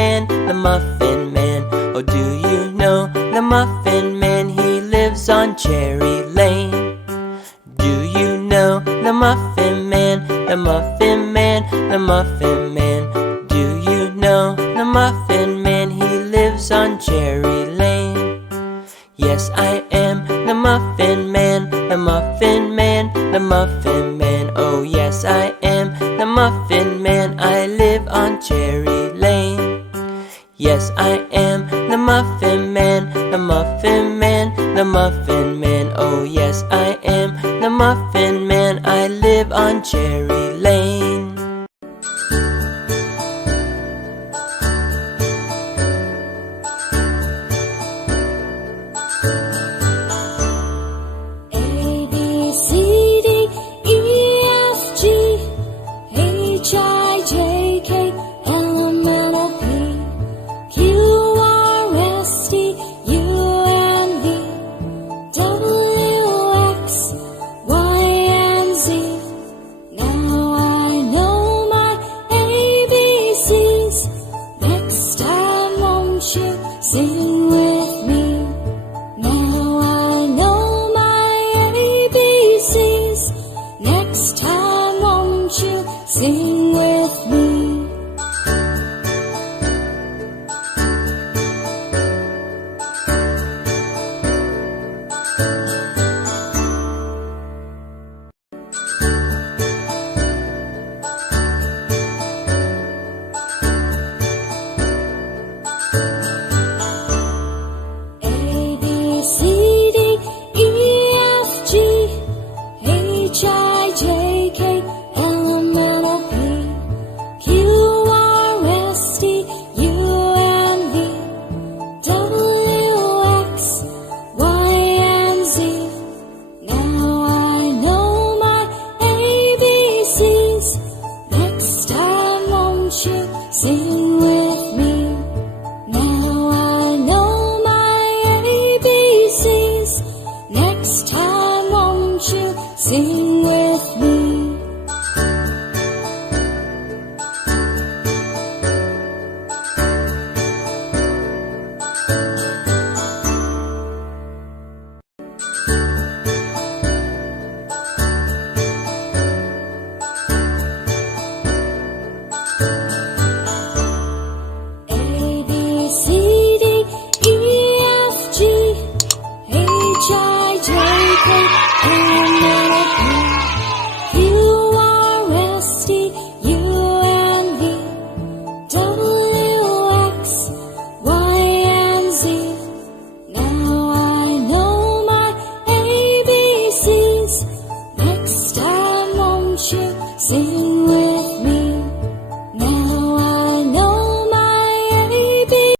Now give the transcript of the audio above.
Man, the Muffin Man. Oh, do you know the Muffin Man? He lives on Cherry Lane. Do you know the Muffin Man? The Muffin Man, the Muffin Man. Do you know the Muffin Man? He lives on Cherry Lane. Yes, I am the Muffin Man, the Muffin Man, the Muffin Man. Oh, yes, I am the Muffin Man. I live on Cherry Lane. Yes, I am the Muffin Man, the Muffin Man, the Muffin Man. Oh, yes, I am the Muffin Man. I live on Cherry Lane. Sing with me. Now I know my ABCs. Next time won't you sing with me? Sing with me. Now I know my ABCs. Next time won't you sing with me? C, D, E, F, G, H, I, J, K